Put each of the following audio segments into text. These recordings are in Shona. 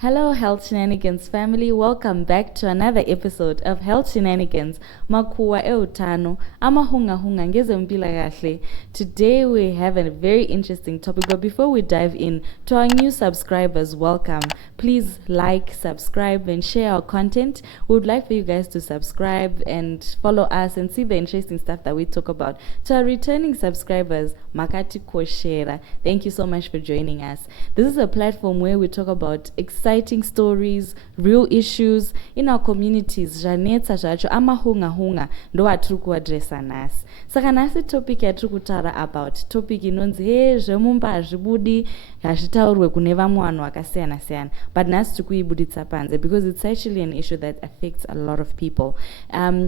Hello, Health Shenanigans family. Welcome back to another episode of Health Shenanigans. Makuwa eutano, amahunga hunga ngezempilakahle. Today we have a very interesting topic, but before we dive in, to our new subscribers, welcome. Please like, subscribe, and share our content. We would like for you guys to subscribe and follow us and see the interesting stuff that we talk about. To our returning subscribers, Makati Koshera, thank you so much for joining us. This is a platform where we talk about exciting stories, real issues in our communities. Janetsa zvacho amahunga hunga ndo atiri kuadresa nasi. Saka nasi topic yatiri kutaura about topic inonzi zvemumba hazvibudi hazvitaurwe kune vamwe vanhu vakasiyana siyana, but nasi tiri kuibuditsa panze because it's actually an issue that affects a lot of people.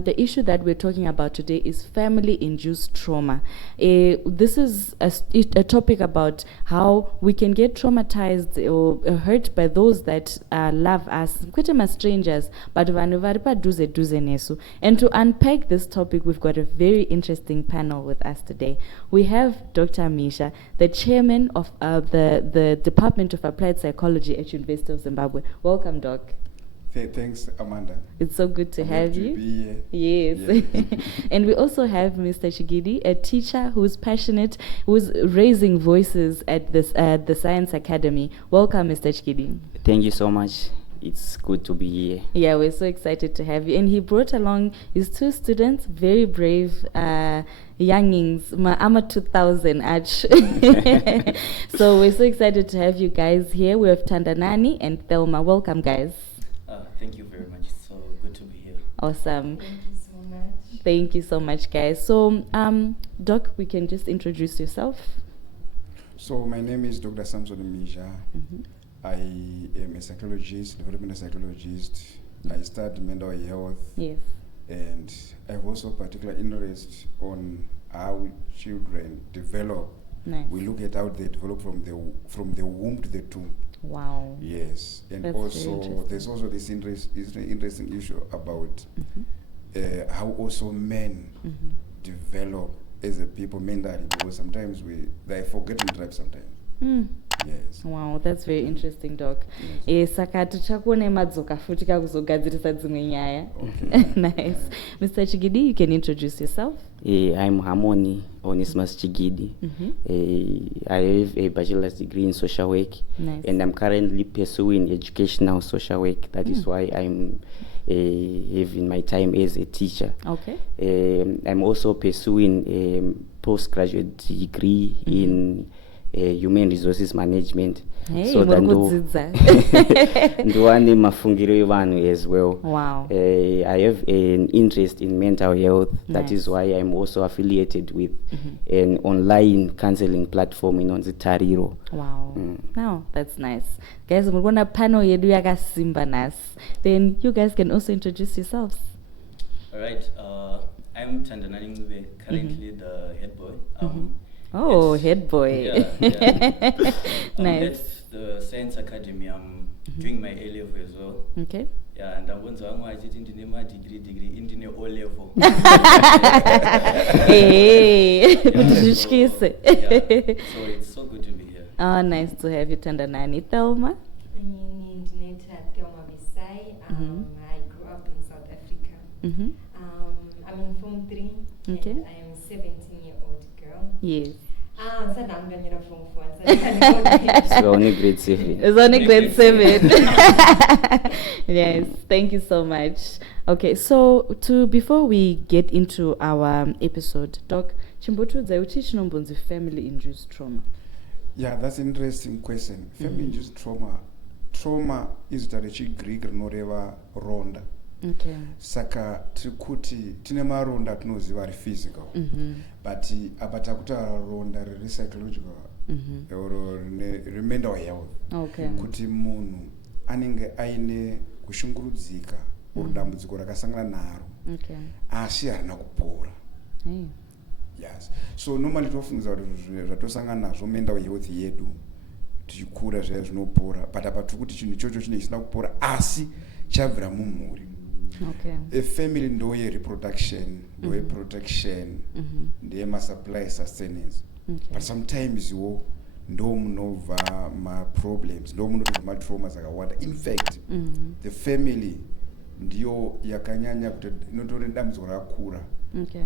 The issue that we're talking about today is family-induced trauma. This is a topic about how we can get traumatized or hurt by those that love us, kwete strangers, but vanhu vari padhuze dhuze nesu. And to unpack this topic, we've got a very interesting panel with us today. We have Dr. Misha, the chairman of the Department of Applied Psychology at University of Zimbabwe. Welcome, Doc. Thanks, Amanda. It's so good to have you. Be here. Yes. Yeah. And we also have Mr. Chigidi, a teacher who's passionate, who's raising voices at the Science Academy. Welcome, Mr. Chigidi. Thank you so much. It's good to be here. Yeah, we're so excited to have you. And he brought along his two students, very brave youngings, Ama 2000 Arch. So we're so excited to have you guys here. We have Tandanani and Thelma. Welcome, guys. Thank you very much. It's so good to be here. Awesome. Thank you so much. Thank you so much, guys. So, Doc, we can just introduce yourself. So my name is Dr. Samson Misha. Mm-hmm. I am a psychologist, developmental psychologist. I study mental health. Yes. And I have also particular interest on how children develop. Nice. We look at how they develop from the womb to the tomb. Wow. Yes, and That's very also interesting. there's also this interesting issue about how also men develop as a people mentally, because sometimes they forget to drive sometimes. Mm. Yes. Wow, that's very interesting, Doc. Saka tichakuone madzoka futi kakuzogadzirisa dzimwe nyaya. Okay. Nice. Mr. Chigidi, you can introduce yourself. I'm Harmony Onesimus Chigidi. I have a bachelor's degree in social work. Nice. And I'm currently pursuing educational social work. That is why I'm having my time as a teacher. Okay. I'm also pursuing a postgraduate degree in human resources management. Hey, so murikudzidza. ndowane mafungiro evanhu as well. Wow. I have an interest in mental health. That Nice. is why I'm also affiliated with an online counseling platform inonzi Tariro. Wow. Now, that's nice. Guys, we're going to panel yedu yakasimba nas. Then you guys can also introduce yourselves. All right. I'm Tandanani Ngube, currently the head boy. Oh, Yes. head boy. Yeah. Nice. At the Science Academy, I'm doing my A level as well. Okay. Yeah, and I'm going to indine my degree, indine O level. Hey. Yeah, Kutishikise. so it's so good to be here. Oh, nice to have you, Tandanani. Thelma? Neta Thelma Bisai. I grew up in South Africa. Mm-hmm. I'm in Form 3. Okay. And I am a 17-year-old girl. Yes. Sadanganyira Form 4. So only grade 7. It's only grade 7. Yes, thank you so much. Okay, so before we get into our episode, Doc, chimbotudza uti chinombonzi family-induced trauma. Yeah, that's an interesting question. Family-induced trauma is the Greek rinoreva ronda. Okay. Saka tikuti tine maronda tinoziva ari physical, but apa takutaura ronda riri psychological or mental health. Okay. Kuti munhu anenge aine kushungurudzika dambudziko rakasangana naro Okay. asi harina kupora. Hey. Yes. So normally tofungidza kuti zvatosangana nazvo mental health yedu tichikura zvaya zvinopora, but apa tikuti chinhu ichocho chisina kupora asi chabvira mumhuri. Okay. A family ndoye reproduction, ndoye protection, ndeye supply sustenance. Okay. But sometimes ndo munobva maproblems, ndo munobva matraumas akawanda. In fact the family ndiyo yakanyanya kuti inotori dambudziko rakakura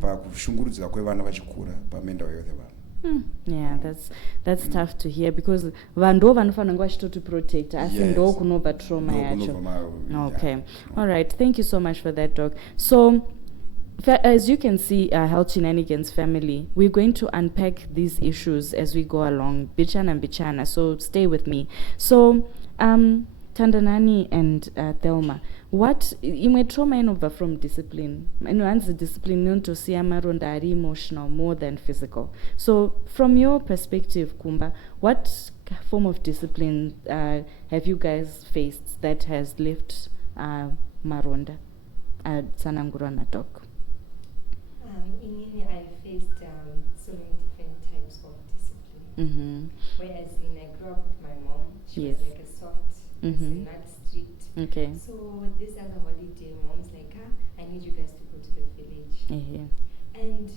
pakushungurudzika kwevana vachikura pa-mental health evanhu. Yeah, that's tough to hear because vanhu vanofanira kunge vachitotiprotecta asi ndo kunobva trauma yacho. Okay, all right, thank you so much for that, Doc. So as you can see, Health Shenanigans family, we're going to unpack these issues as we go along, bichana and bichana, so stay with me. So Thandanani and Thelma, what imwe trauma inobva from discipline? Hanzi discipline inotosiya maronda ari emotional more than physical. So from your perspective, Kumba, what form of discipline have you guys faced that has left maronda? Sanangurana, Doc. I faced so many different types of discipline. Whereas I grew up with my mom, she was like a soft, not strict. Okay. So this other holiday, mom's like, I need you guys to go to the village. And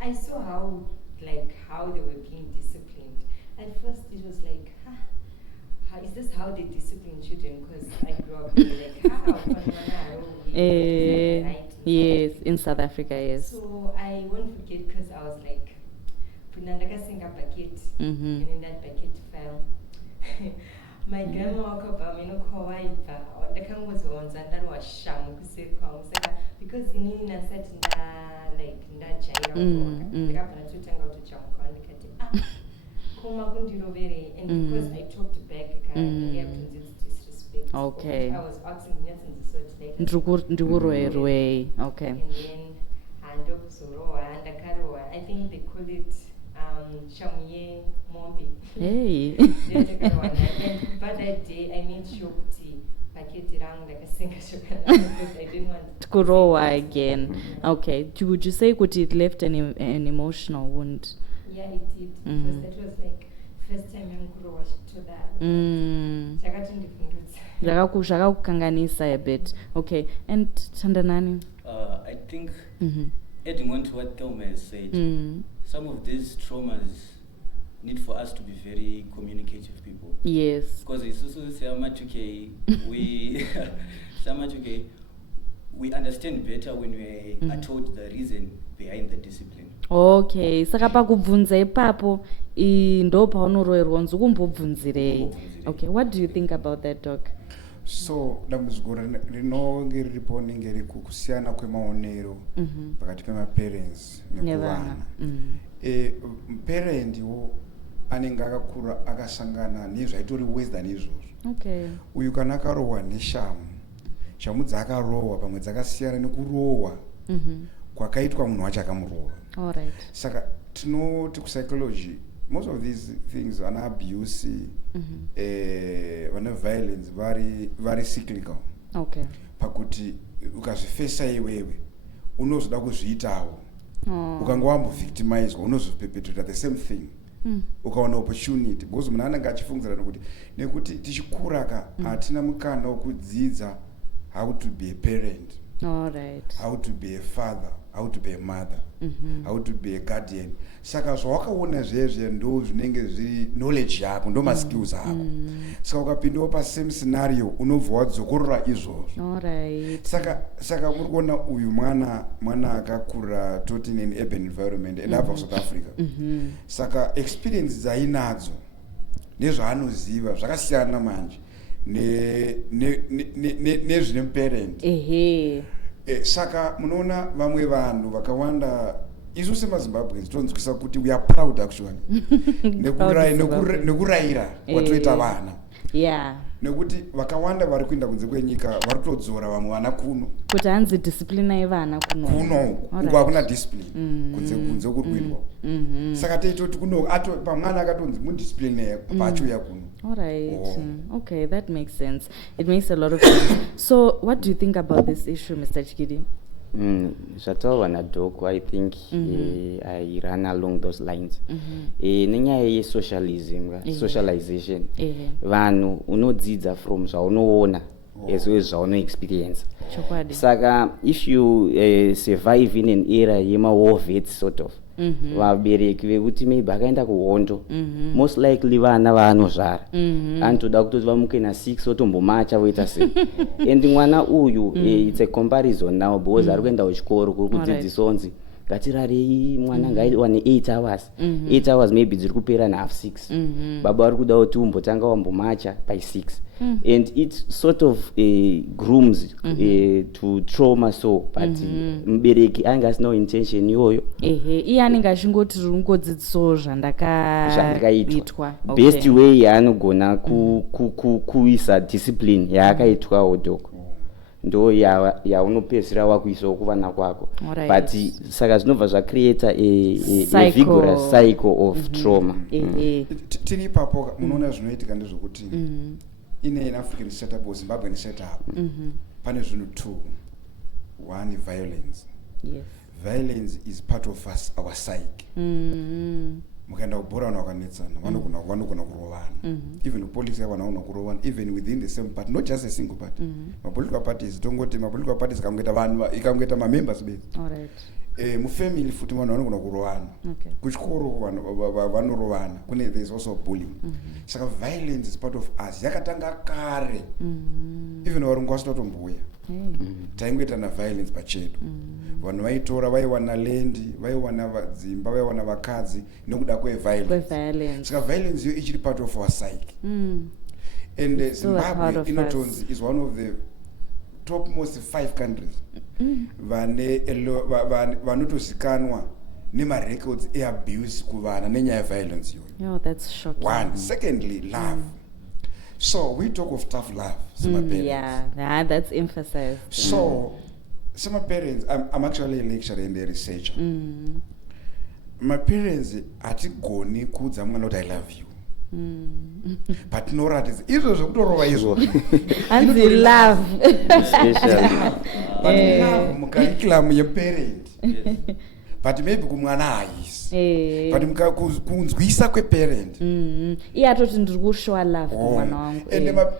I saw how they were being disciplined. At first it was like, how is this how they discipline children? Because I grew up like, yes, in South Africa, yes. So I won't forget because I was like, Punandaka sing a bucket, and then that bucket fell. My grandma woke up, the king was on and that was sham because in I said like that child and because I talked back it's disrespect. Okay. I was asking nothing so it's like okay. And then I think they call it Shamye Mombi. Hey. And but that day I made sure to rang like a singer because I didn't want to grow again. Okay. Would you say it left an emotional wound? Yeah, it did. Because that was like first time I'm grow to that. Zvakakukanganisa a bit. Okay. And Thandanani? I think adding on to what Thelma has said, some of these traumas need for us to be very communicative people. Yes. Because it's also we understand better when we are told the reason behind the discipline. Okay, saka pakubvunza ipapo ndo paunoroerwa nzi kumbobvunzirei. Okay, what do you think about that, Doc? So dambudziko rinonge riripo ninge riri kusiyana kwemaonero pakati pemaparents nekuvana. Parentwo anenge akakura akasangana nezvaitori worse than izvozvo. Okay. Uyu kana akarohwa neshamu dzakarohwa pamwe dzakasiyana nekurohwa kwakaitwa munhu wacho akamurohwa. All right. Saka tinoti kupsychology most of these things vana abuse vana violence vari cyclical. Okay. Pakuti ukazvifesa iwewe unozoda kuzviitawo. Ukanga wambovictimizwa unozoperpetrate the same thing. Ukaona opportunity because munhu anenge achifungidzira nekuti tichikura hatina mukana wekudzidza how to be a parent. All right. How to be a father, how to be a mother, how to be a guardian. Saka zvawakaona zvezve ndo zvinenge zviri knowledge yako, ndo maskills ako. Saka ukapindawo pasame scenario unobva wadzokorora izvozvo. All right. Saka muri kuona uyu mwana akakurira toti in an urban environment and abva South Africa. Saka experience dzainadzo nezvaanoziva zvakasiyana manje nezvine muparent. Saka munoona vamwe vanhu vakawanda isu semazimbabweans tonzwisa kuti we are proud actually nekurayira watoita vana. Yeah. Nekuti vakawanda vari kuenda kunze kwenyika vari kutodzora vamwe vana kuno kuti hanzi discipline yevana kuno uko hakuna discipline kunze kuri kuitwa. Saka teitoti kuno pamwana akatonzi mudiscipline pacho yakuno. All right. Okay, that makes sense. It makes a lot of sense. So what do you think about this issue, Mr. Chikidi? Zvataurwa naDoc, I think I run along those lines. Nenyaya yesocialization vanhu unodzidza from zvaunoona as well as zvauno experience. Chokwadi. Saka if you survive in an era yema-war vets sort of, vabereki vekuti maybe akaenda kuhondo, most likely vana vaanozvara anotoda kutoti vamuke na6 votombomacha voita sei. And mwana uyu it's a comparison now because ari kuenda kuchikoro kuri kudzidziswa onzi ngatirarei mwana ngaiwane 8 hours 8 hours maybe dziri kupera na half 6 baba vari kuda kuti umbotanga wambomacha by 6 and it sort of grooms to trauma so but mubereki anga asinawo intention iyoyo iye anenge achingoti rungodzidzisawo zvandakaitwa best way yaanogona kuisa discipline yaakaitwawo doko ndo yaunopedzisira wakuisawo kuvana kwako but saka zvinobva zvacreata a vigorous cycle of trauma. Tiri ipapo munoona zvinoitika ndezvokuti in African setup or Zimbabwean setup pane zvinhu 2. One, violence. Yes. Violence is part of our psyche. Mukaenda kubhorana wakanetsana vanogona kurovana, even police vanogona kurovana, even within the same party, not just a single party. Political parties tongoti political parties ikamgoita vanhu ikamgoita mamembers base. Mufamily futi vanhu vanogona kurovana, kuchikoro vanorovana, there is also bullying. Saka violence is part of us, yakatanga kare, even varungu vasitotomboya taingoita violence pachedu. Vanhu vaitora vaiwana lendi, vaiwana dzimba, vaiwana vakadzi nekuda kweviolence. Saka violence yo ichiri part of our psyche. And Zimbabwe inotonzi is one of the topmost 5 countries vanotozikanwa nemarecords eabuse kuvana nenyaya yeviolence iyoyo. That's shocking. One. Secondly, love. So we talk of tough love, some parents. That's emphasized. So some parents, I'm actually a lecturer and a researcher. My parents hatigoni kuudza mwana kuti I love you. But no ratiza izvo zvekutorova izvo hanzi love but love mucurriculum yeparent but maybe kumwana haisi but kunzwisa kweparent iye atoti ndiri kushowa love kumwana wangu.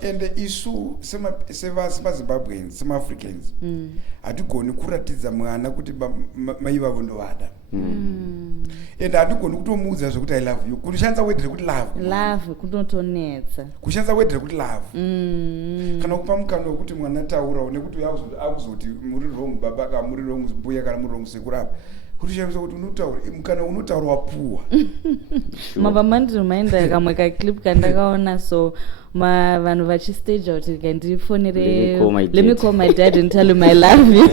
And isu semazimbabweans semaafricans hatigoni kuratidza mwana kuti mai vavo ndovada and hatigoni kutomuudza zvekuti I love you. Kushandisa word rekuti love kunotonetsa kushandisa word rekuti love kana kupa mukana wekuti mwana taura nekuti akuzoti muri wrong baba kana muri wrong mbuya kana muri wrong sekuru apa kutishamisa kuti unotaura mukana unotaura wapuwa. Mabva mandiriminder kamwe kaclip kandakaona so vanhu vachistage kuti kandifonere let me call my dad and tell him I love you.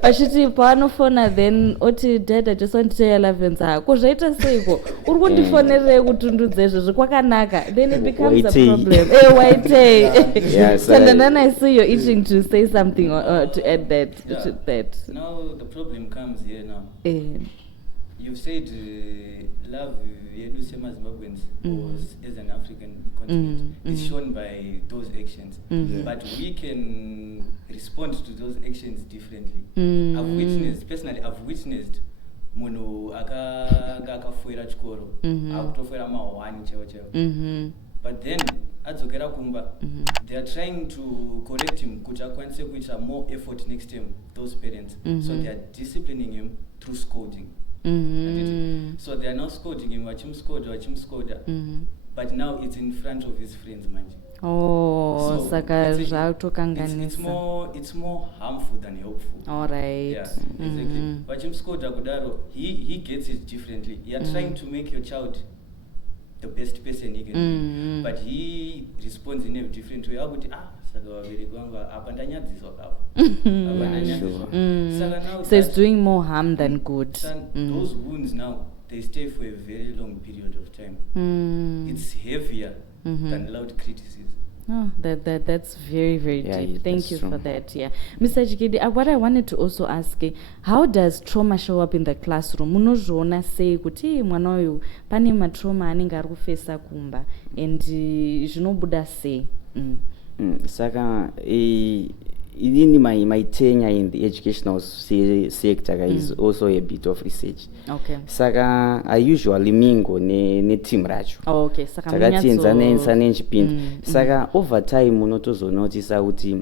Pachiti paanofona then oti dad I just want to tell you I love you. Ko zvaita seiko uri kundifonerei kutundudza izvozvo kwakanaka then it becomes a problem. Waitei. Then I see you're itching to say something or to add that to that. Now the problem comes here now. You said love yedu sema Zimbabweans was as an African continent is shown by those actions, but we can respond to those actions differently. I've witnessed munhu akafoira chikoro akutofoira ma1 cheo but then adzokera kumba they are trying to correct him kuti akwanise kuita more effort next time, those parents, so they are disciplining him through scolding. So they are now scolding him, wachimscoda, but now it's in front of his friends manje. So saka zvautokanganisa. It's more harmful than helpful. All right. Yeah, exactly. Wachimscoda kudaro, he gets it differently. You are trying to make your child the best person he can be, but he responds in a different way. So it's doing more harm than good. Those wounds now, they stay for a very long period of time. It's heavier than loud criticism. Oh, that's very, very deep. Thank you for that. Yeah, Mr. Chikedi, what I wanted to also ask, how does trauma show up in the classroom? Munozvona sei kuti mwana uyu pane matrauma anenge ari kufesa kumba and zvinobuda sei? Saka in my tenure in the educational sector is also a bit of research. Okay. Saka I usually mingo ne team racho. Oh, okay. Saka tienzanensa nenchipinda. Saka over time unotozonotice kuti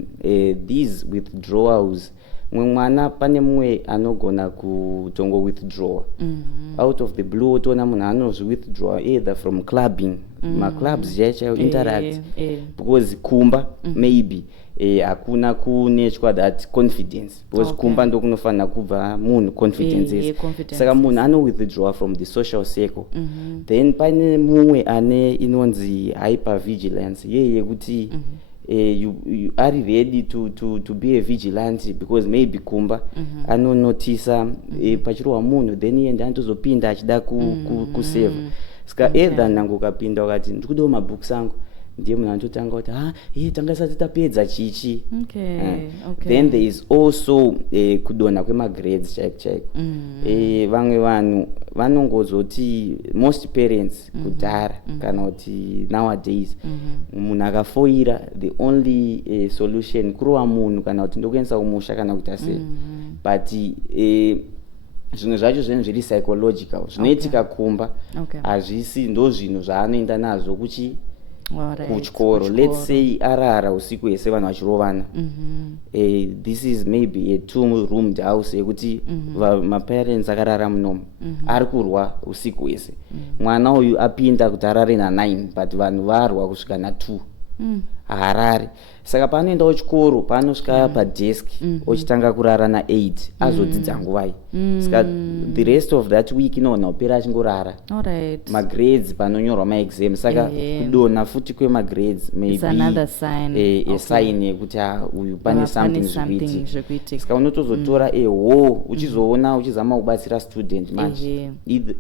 these withdrawals mwana pane mumwe anogona kutongo withdraw out of the blue otona munhu anozvi withdraw either from clubbing clubs chacho interact because kumba maybe hakuna kunetwa that confidence because kumba ndokunofanira kubva munhu confidence saka munhu ano withdraw from the social circle then pane mumwe ane inonzi hypervigilance yekuti you are ready to be a vigilante because maybe kumba anonotisa pachirohwa munhu then iye ndandozopinda achida kuseva saka either nangu ukapinda ukati ndikudawo mabhooks angu ndiye munhu anototanga kuti tanga sati tapedza chichi. Then there is also kudonha kwemagrades chaiko vamwe vanhu vanongozoti most parents kudhara kana kuti nowadays munhu akafoira the only solution kurova munhu kana kuti ndokuendesa kumusha kana kuita sei but zvimwe zvacho zvinhu zviri psychological zvinoitika kumba hazvisi ndo zvinhu zvaanoenda nazvo kuchikoro. Let's say arara usiku hwese vanhu vachirovana this is maybe a 2-roomed house yekuti maparents akarara munomo ari kurwa usiku hwese mwana uyu apinda kuti arare na9 but vanhu varwa kusvika na2 haarari saka paanoenda kuchikoro paanosvika padesk ochitanga kurara na8 azodzidza nguvai saka the rest of that week inoona upera achingorara magrades panonyorwa maexam saka kudonha futi kwemagrades maybe a sign yekuti uyu pane something zvikuitika saka unotozotora uchizoona uchizama kubatsira student manje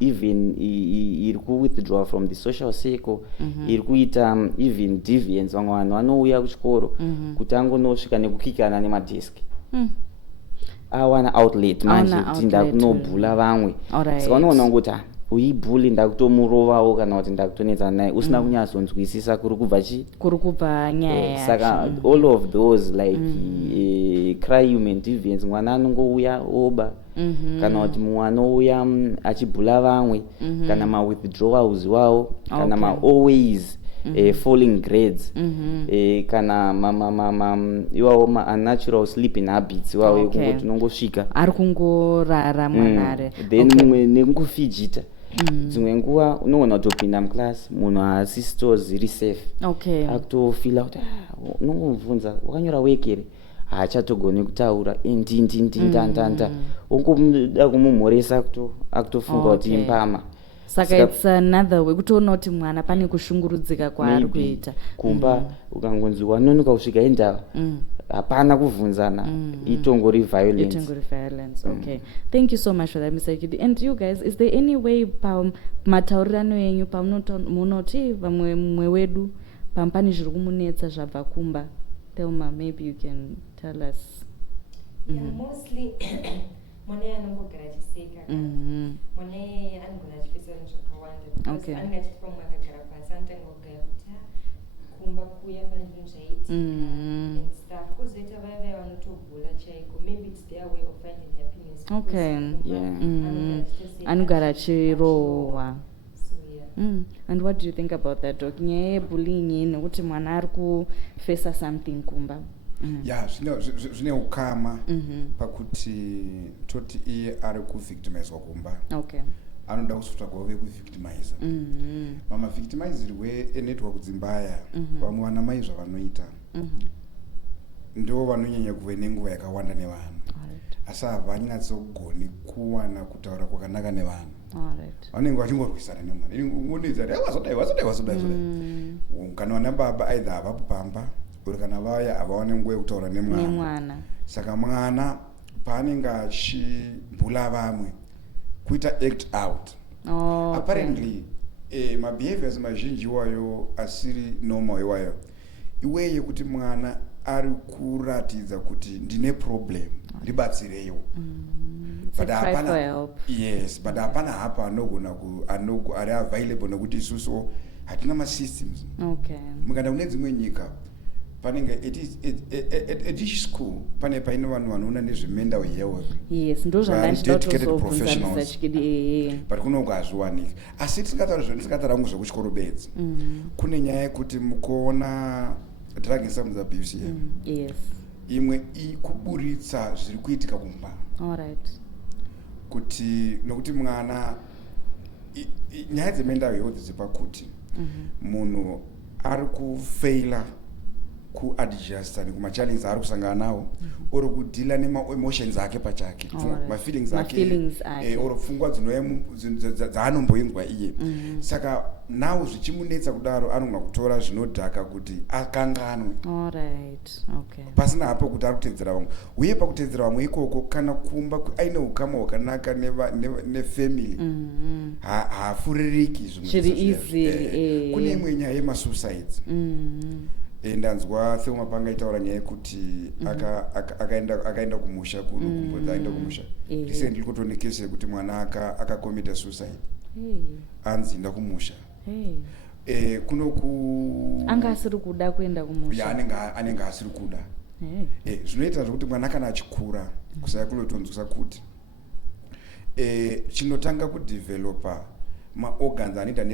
even iri kuwithdraw from the social circle iri kuita even deviance vamwe vanhu vanouya kuchikoro kuti angonosvika nekukikana nemadesk awana outlet manje kuti ndakunobhula vamwe saka unoona kuti uibhuli ndakutomurovawo kana kuti ndakutonetsana naye usina kunyatsonzwisisa kuri kubva nyaya saka all of those like cry human deviance mwana anongouya oba kana kuti mumwe anouya achibhula vamwe kana mawithdrawals wawo kana ma-always falling grades kana iwawo unnatural sleeping habits iwawo yekungoti unongosvika ari kungorara mwanare then mumwe nekungofijita dzimwe nguva unoona kutopinda muclass munhu haasisi toziri safe akutofila kuti unongomubvunza wakanyora wekere haachatogoni kutaura ndindandanda ungoda kumumhoresa akutofunga kuti imbama saka it's another way kutoona kuti mwana pane kushungurudzika kwaari kuita kumba ukangonzi wanonoka kusvika endava hapana kubvunzana itongori violence. Okay, thank you so much for that, Mr. Kidi. And you guys, is there any way mataurirano yenyu pamunoti vamwe mumwe wedu pampani zviri kumunetsa zvabva kumba? Thelma, maybe you can tell us. Mostly mone anongogara achiseka mone anogona achifisa zvinhu zvakawanda anenge achiti pamwe akagara pasi anotangogaya kuti kumba kuya pane zvinhu zvaitika and stuff kuzoita vaya vanotobhula chaiko maybe it's their way of finding happiness anogara achirohwa. And what do you think about that, Doc? Nyaya yebullying nekuti mwana ari kufesa something kumba zvine ukama pakuti toti iye ari kuvictimizwa kumba anoda kuzotsvagawo vekuvictimiza mamavictimizirwe enoitwa kudzimbaya vamwe vana mai zvavanoita ndo vanonyanya kuve nenguva yakawanda nevanhu asi havanyatsogoni kuwana kutaura kwakanaka nevanhu vanenge vachingorwisana nemwana ungonidza wazodai kana vana baba aidha havapo pamba uri kana vaya havawane nguva yekutaura nemwana saka mwana paanenge achibhula vamwe kuita act out apparently mabehaviors mazhinji iwayo asiri normal iwayo iweye kuti mwana ari kuratidza kuti ndine problem ndibatsirewo but hapana hapa anogona ari available nokuti isusu hatina masystems mukanda kune dzimwe nyika panenge at each school pane paine vanhu vanoona nezvemental health. Yes, ndo dedicated professionals. zvandandidotozobvunza But kunoku hazviwanika. Asi tisikataura rangu zvekuchikoro bedzi. Kune nyaya yekuti mukuona drug and substance abuse here. Yes. Imwe kuburitsa zviri kuitika kumba. All right. Kuti nokuti mwana nyaya dzemental health dzipakuti munhu ari kufaila kuadjusta nekumachallenges ari kusangana nawo oro kudhila nemaemotions ake pachake mafeelings ake oro pfungwa dzaanomboinzwa iye saka nawo zvichimunetsa kudaro anogona kutora zvinodhaka kuti akanganwe pasina hapo kuti ari kutedzera vamwe uye pakutedzera vamwe ikoko kana kumba aine ukama hwakanaka nefamily haafuririki zvimwe kune imwe nyaya yemasuicides ndanzwa Thelma pangaitaura nyaya yekuti akaenda kumusha kunokumbodza aenda kumusha recently kutonekese kuti mwana akakomita suicide anzi nda kumusha kunoku anga asiri kuda kuenda kumusha anenge asiri kuda zvinoita zvekuti mwana kana achikura kusaya kunotonzwisa kuti chinotanga kudevelopa maorgans anoita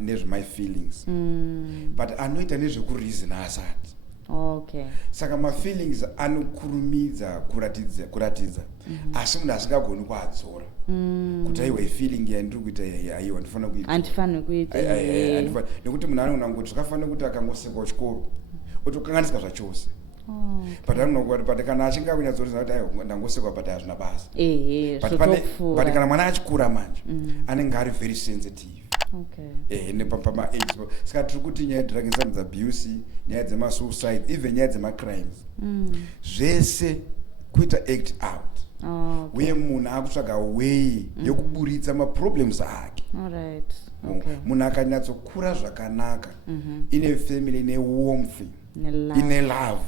nezvemai feelings but anoita nezvekureason asati saka mafeelings anokurumidza kuratidza asi munhu asingagoni kuadzora kuti aiwa feeling yandiri kuita aiwa handifani kuita nekuti munhu anogona kuti zvakafanira kuti akangosekwa chikoro otokanganisika zvachose but anogona kana achinge akunyatsorizva kuti aiwa ndangosekwa but hazvina basa but kana mwana achikura manje anenge ari very sensitive nepamaage saka tiri kuti nyaya yedrag and substance abuse nyaya dzemasuicide even nyaya dzemacrimes zvese kuita act out uye munhu akutsvaga way yokuburitsa maproblems ake munhu akanyatsokura zvakanaka ine family ine warmth ine love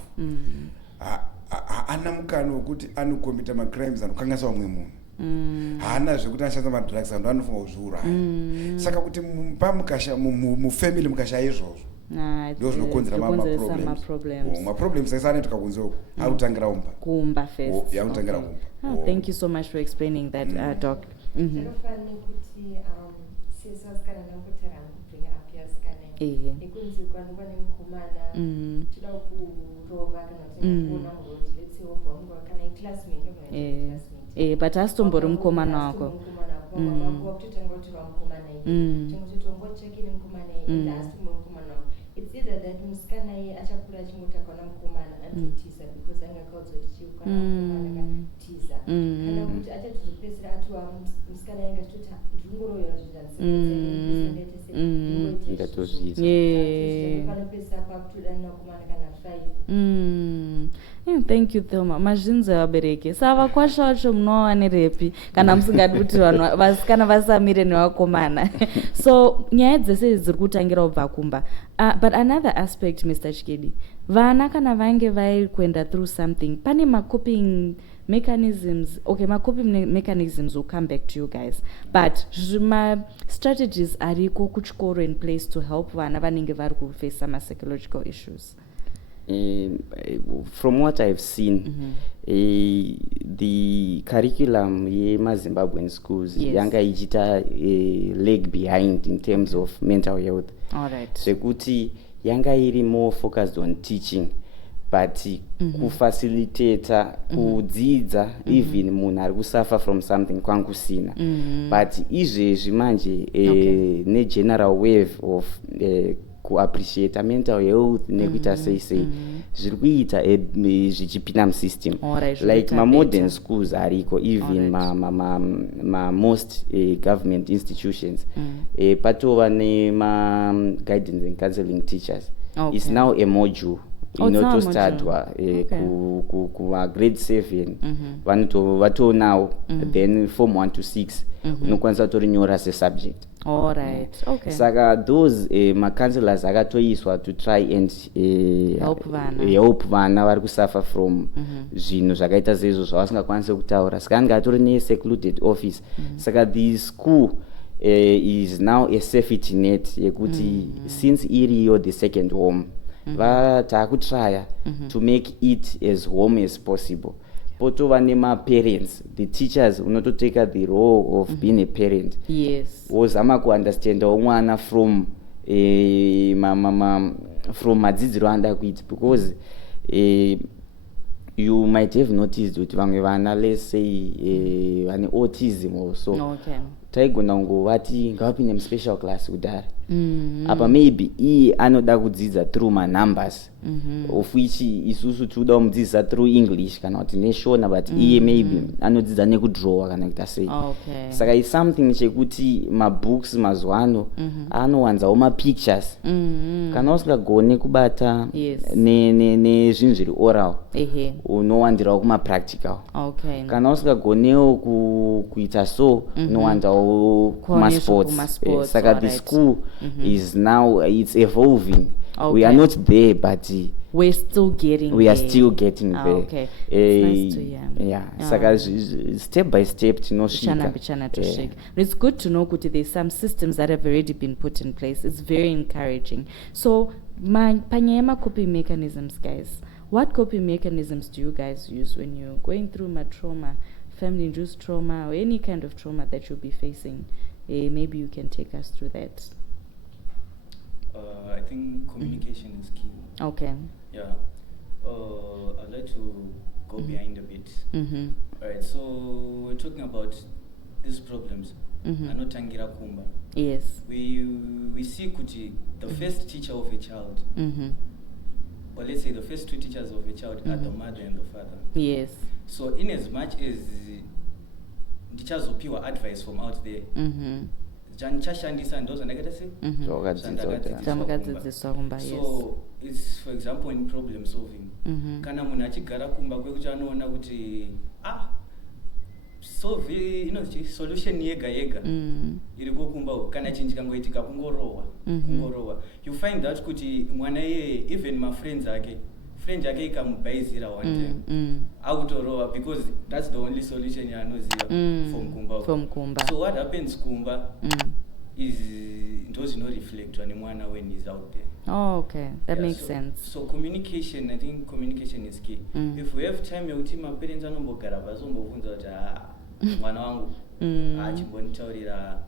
haana mukana wekuti anokomita macrimes anokanganisa vamwe munhu haana zvekuti anoshandisa madrugs anhu anofunga kuzviuraya saka kuti mufamily mukashaya izvozvo ndo zvinokonzera maproblems aisa anoituka kunze uku akutangira kumba first akutangira kumba. Thank you so much for explaining that doc. Zvinofanira kuti sesasikana nakutara kubringa up yasikana ikunzi kwanuka nemukomana chida kurova kana kuti kuona ngoti let's say obva kana classmate but asitombori mukomana wako wakutotanga kuti vamukomana iyi chingotitomboti chake nemukomana iyi asitombo mukomana wako it's either that musikana iye achakura achingotakaona mukomana anotitiza because angakaudzwa kuti chiukana mukomana katiza kana kuti achatizopesera atiwa musikana inge achitoti ndingoroyora zvizazipanopesera pakutodanira mukomana kana 5. Thank you Thelma. Mazvinzi vabereki sava kwasha wacho munowa nerepi kana musingadi kuti vanhu vasikana vasamire nevakomana so nyaya dzese dziri kutangira kubva kumba but another aspect Mr. Chikedi vana kana vange vaikuenda through something pane macoping mechanisms macoping mechanisms will come back to you guys but strategies ariko kuchikoro in place to help vana vanenge vari kuface some psychological issues. From what I've seen, the curriculum yemaZimbabwean schools yanga ichita leg behind in terms of mental health. All right. Sekuti yanga iri more focused on teaching, but kufacilitator, kudzidza even munhu ari kusuffer from something kwankusina. But izvezvi manje ne-general wave of kuappreciate mental health nekuita sei zviri kuita zvichipinda musystem like modern schools ariko even most government institutions patova guidance and counseling teachers is now a module inotostadwa kuma-grade 7 vatonawo then form 1 to 6 unokwanisa kutorinyora se-subject. Saka those ma-counselors akatoiswa to try and help vana vari kusuffer from zvinhu zvakaita sezvo zvavasingakwanisi kutaura saka anenge atori ne-secluded office saka the school is now a safety net yekuti since iriyo the second home takutrya to make it as home as possible. Potova nema-parents, the teachers unototeka the role of being a parent. Yes. Wozama kuunderstandawo mwana from from madzidziro anda kuita, because you might have noticed kuti vamwe vana, let's say vane autism also. Okay. Taigona kungovati ngavapinde muspecial class kudhara. Apa maybe iye anoda kudzidza through manumbers, of which isusu tinoda kumudzidzisa through English kana kuti neshona, but iye maybe anodzidza nekudrowa kana kuita sei. Okay. Saka is something chekuti mabooks mazuano anowanzawo mapictures. Kana usingagone kubata nezvinhu zviri oral, unowandirawo kumapractical. Okay. Kana usingagonewo kuita so, unowanzawo kumasports. Saka the school is now, it's evolving. Okay. We are not there, but we're still getting we there. are still getting there. Okay. It's nice to hear. Yeah. Saka step by step Chana to shake. It's good to know kuti there's some systems that have already been put in place. It's very encouraging. So panyema coping mechanisms, guys. What coping mechanisms do you guys use when you're going through trauma, family-induced trauma, or any kind of trauma that you'll be facing? Maybe you can take us through that. I think communication is key. Okay. Yeah. I'd like to go behind a bit. Alright, so we're talking about these problems. Anotangira kumba. Yes. We see kuti the first teacher of a child, or let's say the first two teachers of a child are the mother and the father. Yes. So in as much as teachers of pure advice from out there, chashandisa ndo zvandakaita sei zvamakadzidziswa kumba. So it's, for example, in problem solving, kana munhu achigara kumba kwekuti anoona kuti solve solution yega iri kukumba, kana chinhu chikangoitika kungorowa. You find that kuti mwana iye, even mafriends ake, friend yake ikamubhaizira one time akutorowa, because that's the only solution yaanoziva from kumba. So what happens kumba is reflectwa nemwana when he's out there. Oh, okay. That makes sense. So communication, I think communication is key. If we have time yekuti maparents anombogara pasi ombobvunza kuti mwana wangu achimbonitaurira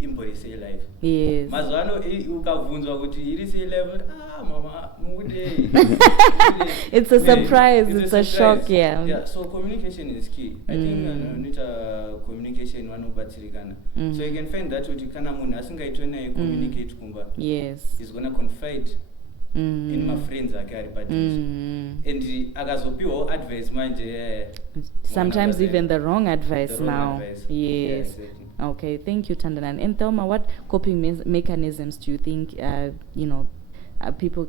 imbori sei life. Yes. Mazwano ukavunzwa kuti iri sei life, mama mude. It's a surprise. It's a shock. Yeah. So communication is key. I think communication vanobatsirikana. So you can find that kuti kana munhu asingaitwe naye communicate kumba. Yes. He's gonna confide in my friends ake ari padhuze. And akazopiwawo advice manje. Sometimes even the wrong advice the now. Wrong advice. Yes. Yeah, exactly. Okay, thank you, Tandanan. And Thelma, what coping mechanisms do you think, people,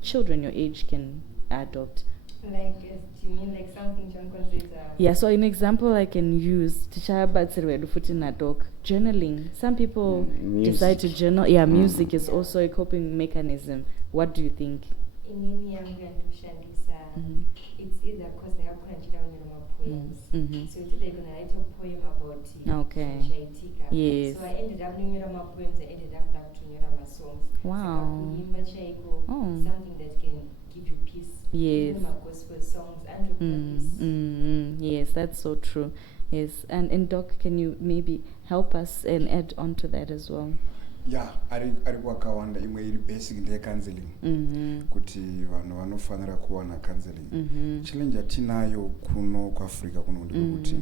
children your age can adopt? Like, do you mean like something John considers? Yeah, so an example I can use, journaling. Some people decide to journal. Yeah, music is also a coping mechanism. What do you think? It's either because they have poems. So they're going to write a poem about Okay. Yes. So I ended up doing my poems, I ended up doing my songs. Wow. Something that can give you peace. Yes. Even my gospel songs and Yes, that's so true. Yes. And Doc, can you maybe help us and add on to that as well? Yeah, ari kwakawanda imwe iri basic ndeyecounseling kuti vanhu vanofanira kuwana counseling. Challenge atinayo kuno kuAfrica kuno ndekuti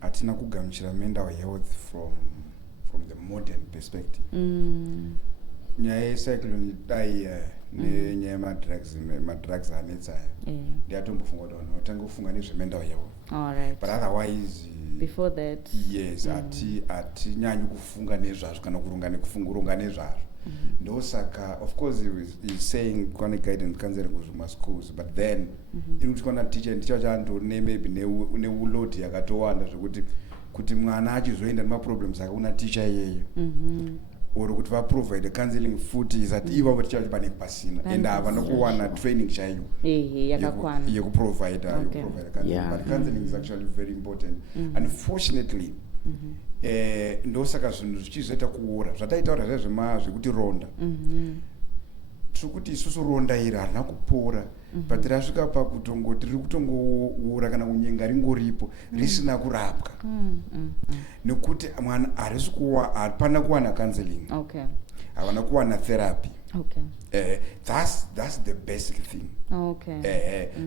hatina kugamuchira mental health from the modern perspective. Nyaya yecyclone dai nenyaya madrugs anetsayo ndiyatombofunga kuti vanhu vatanga kufunga nezvemental health. All right. But otherwise before that, yes, hatinyanyi kufunga nezvazvo kana kuronga nezvazvo. Ndosaka, of course, he's saying kwane guidance counseling kuzvima schools, but then iri kuti kwana teacher ndicho chandone maybe neulodi yakatowanda zvekuti kuti mwana achizoenda nemaproblems akauna teacher iyeyo or kuti vaprovide counseling futi isati ivo vaticha vachipane pasina and havana kuwana training chaiyo yekuprovide counseling. But counseling is actually very important. Unfortunately, ndosaka zvinhu zvichizoita kuora zvataitaura zvekuti ronda sokuti isusu ronda iri harina kupora but rasvika pakutongoti riri kutongoura kana kunyenga ringoripo risina kurapwa nekuti mwana hapana kuwana counseling, havana kuwana therapy. That's the basic thing.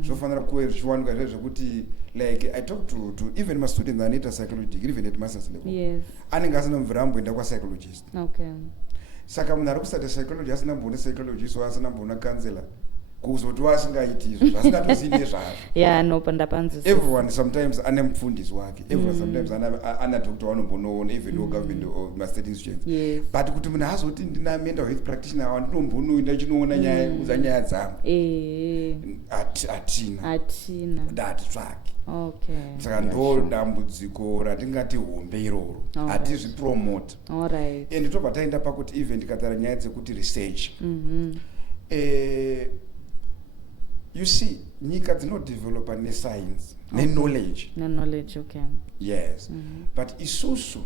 Zvofanira kuve zvichiwanikwa izvo zvekuti like I talk to even my students anoita psychology even at masters level anenge asina mvura amboenda kwapsychologist. Saka munhu ari kusata psychology asina mboona psychologist asina mboona counselor kuzoti wasingaiti izvo zvasingatozii nezvazvo. Everyone sometimes ane mufundisi wake, everyone sometimes ana doctor wanombonoona even government or state institutions, but kuti munhu azoti ndina mental health practitioner wandinombonoi chinoona nyaya kuza nyaya dzangu atina ndatitsvaki. Saka ndo dambudziko ratingati hombe iroro hatizvipromote. And tobva taenda pakuti even tikataura nyaya dzekuti research, you see nyika dzinodevelopa nescience neknowledge. Yes. But isusu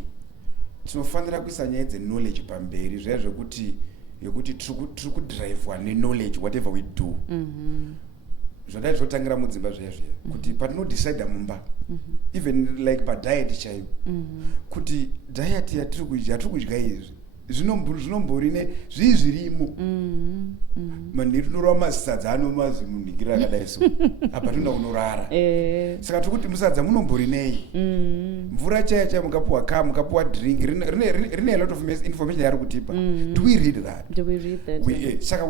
tinofanira kuisa nyaya dzeknowledge pamberi zvaya zvekuti tiri kudhiraivhwa neknowledge whatever we do. Zvadai zvotangira mudzimba zviya kuti patinodecida mumba even like padiet chaipo kuti diet yatiri kudya izvi zvinombori zvii zvirimo manheru norwa masadza anomazi munhikira akadai so apa tinoda kunorara. Saka tiri kuti musadza munombori nei, mvura chaiyo mukapuwa mukapuwa drink rine a lot of information yari kutipa. Do we read that? Saka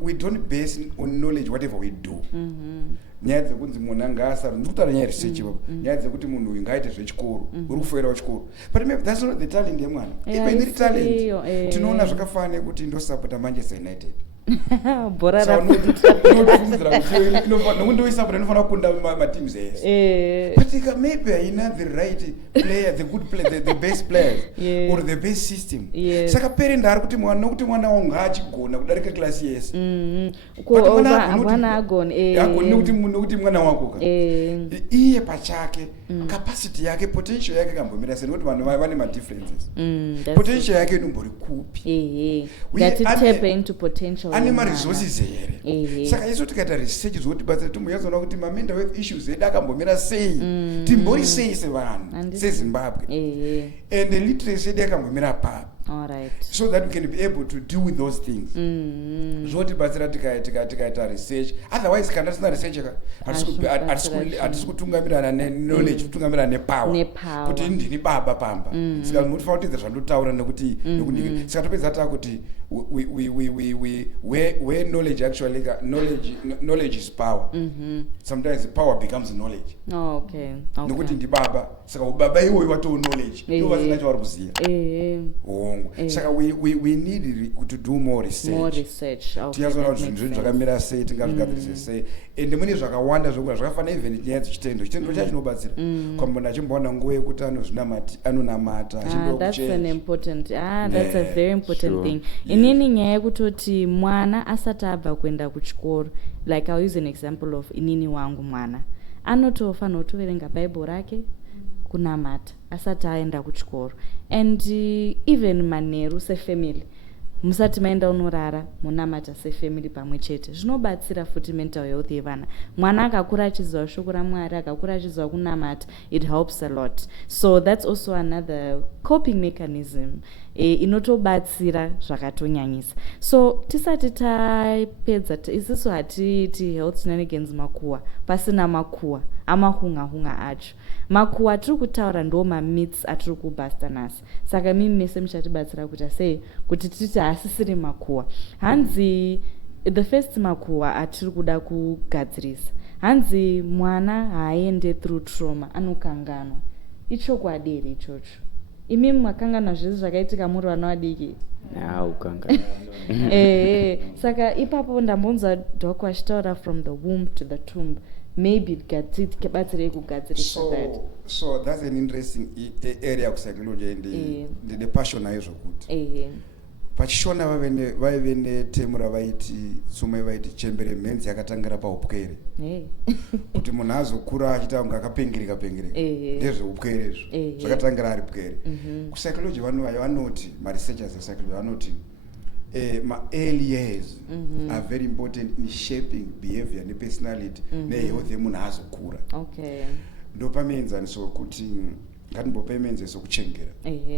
we don't base on knowledge whatever we do. Nyaya dzekunzi munhu angaasara ndikutaura nyaya research ipapo, nyaya dzekuti munhu uyu ngaite zvechikoro uri kufoirawo chikoro, but maybe that's not the talent yemwana. Even iri talent tinoona zvakafanana nekuti ndosapota Manchester United ndoisapota inofanira kukunda mateams ese, but maybe haina the right player, the good player, the best players or the best system. Saka parent ari kuti mwana nokuti mwana wangu achigona kudarika klasi yese nokuti mwana wako iye pachake capacity yake potential yake kambomira sei, nokuti vanhu vane madifferences. Potential yake inombori kupi, ane maresources here. Saka isu tikaita research zvotibatsira timboyazoona kuti mental health issues edu akambomira sei, timbori sei sevanhu seZimbabwe, and the literacy yedu yakambomira papi. So that we can be able to deal with those things. Zvotibatsira tikaita research. Otherwise kana tisina research hatisi kutungamirana neknowledge, kutungamirana nepower kuti ndini baba pamba. Saka munofanira kuteedza zvandotaura nekuti saka topedza takuti where knowledge actually knowledge is power. Sometimes power becomes knowledge. Nokuti ndi baba, saka ubaba iwoyo watoo knowledge ndo vasina chavari kuziya. Saka we need to do more research. Tiyazoona kuti zvinhu zvakamira sei, tingazvigadzirise sei, ende mune zvakawanda zvokuda zvakafanira even nyaya dzechitendo chacho chinobatsira kwambona achimbowana nguva yekuti anonamata that's an important that's a very important thing. Inini nyaya yekutoti mwana asati abva kuenda kuchikoro, like I'll use an example of inini wangu mwana anotofanira kutoverenga bhaibheri rake kunamata asati aenda kuchikoro, and even manheru sefamily musati maenda unorara munamata sefamily pamwe chete, zvinobatsira futi mental health yevana. Mwana akakura achiziva shoko raMwari, akakura achiziva kunamata, it helps a lot. So that's also another coping mechanism inotobatsira zvakatonyanyisa. So tisati tapedza isisu hatiiti health shenanigans makuwa pasina makuwa amahunga acho. Makuwa tiri kutaura ndo mamyths atiri kubasta nasi. Saka mimi mese muchatibatsira kuti sei kuti titi hasisiri makuwa. Hanzi the first makuwa atiri kuda kugadzirisa, hanzi mwana haaende through trauma anokanganwa. Ichokwadi here ichocho? Imimi makanganwa zvese zvakaitika muri vana vadiki? Saka ipapo ndambonzwa dhoko achitaura from the womb to the tomb. Maybe tikabatsirei kugadzirisa that. So that's an interesting area of psychology and the passion ayo zvokuti pachishona vaive netemu ravaiti tsumai vaiti chembere mhenzi yakatangira paupwere, kuti munhu azokura achita kunge akapengereka ndezveupwerezvo zvakatangira ari pwere. Kupsychology vanoti maresearchers epsychology vanoti my early years are very important in shaping behavior nepersonality nehealth yemunhu azokura. Okay. Ndo pamenzaniso kuti ngatimbope menzeso kuchengera.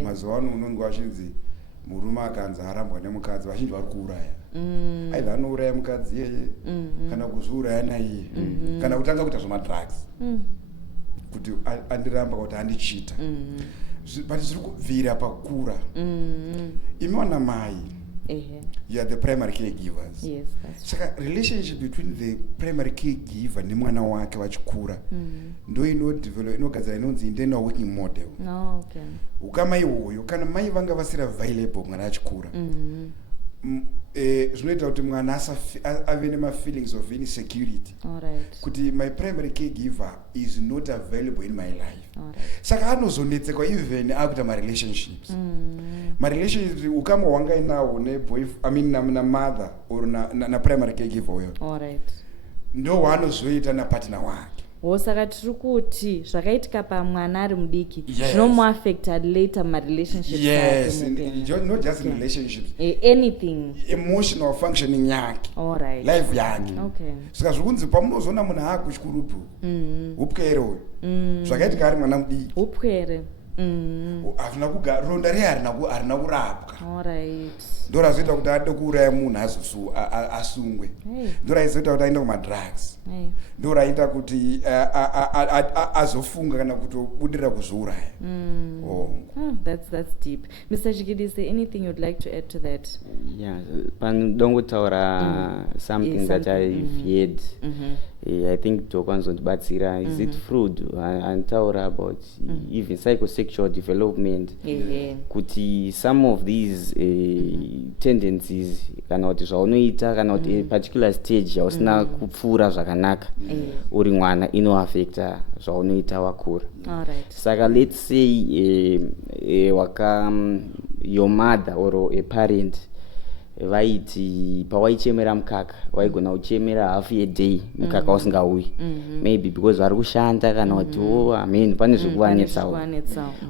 Mazuva ano unonge vachinzi murume akanzi arambwa nemukadzi vazhinji vari kuuraya. Aidha anouraya mukadzi yeye kana kuzviuraya naiye kana kutanga kuita zvemadrugs kuti andiramba kuti andichita. But zviri kubvira pakura. Imi wana mai, you are the primary caregivers. Yes, saka relationship between the primary caregiver nemwana wake vachikura ndo inogadzira inonzi internal working model. Okay. Ukamai uyu kana mai vanga vasiri available mwana achikura zvinoita kuti mwana ave nema-feelings of insecurity. Kuti my primary caregiver is not available in my life. Saka anozonetsekwa even akuita ma-relationships. Ma-relationships ukama wangainawo na mother or na primary caregiver uyo ndo waanozoita napartner wake. Saka tiri kuti zvakaitika pamwana ari mudiki zvinomuaffecta later marelationships. Yes, not just in relationships. Anything. Emotional functioning yake. Life yake. Okay. Saka zvikunzi pamunozoona munhu akuchikurupu upwere uyu zvakaitika ari mwana mudiki upwere hazvina kugara ronda riye harina kurapwa. Ndo razoita kuti ade kuuraya munhu asungwe. Ndo raizoita kuti aende kumadrugs. Ndo raita kuti azofunga kana kutobudirira kuzviuraya. That's deep. Mr. Chigidi, is there anything you'd like to add to that? Yeah, panodongotaura something that I've heard. I think tokwanzondibatsira is it food antaura about even psychosexual development kuti some of these tendencies kana kuti zvaunoita kana kuti particular stage yausina kupfuura zvakanaka uri mwana inoaffecta zvaunoita wakura. Saka let's say your mother or a parent vaiti pawaichemera mukaka waigona kuchemera half a day mukaka usingauyi maybe because vari kushanda kana kuti pane zvekuvanetsawo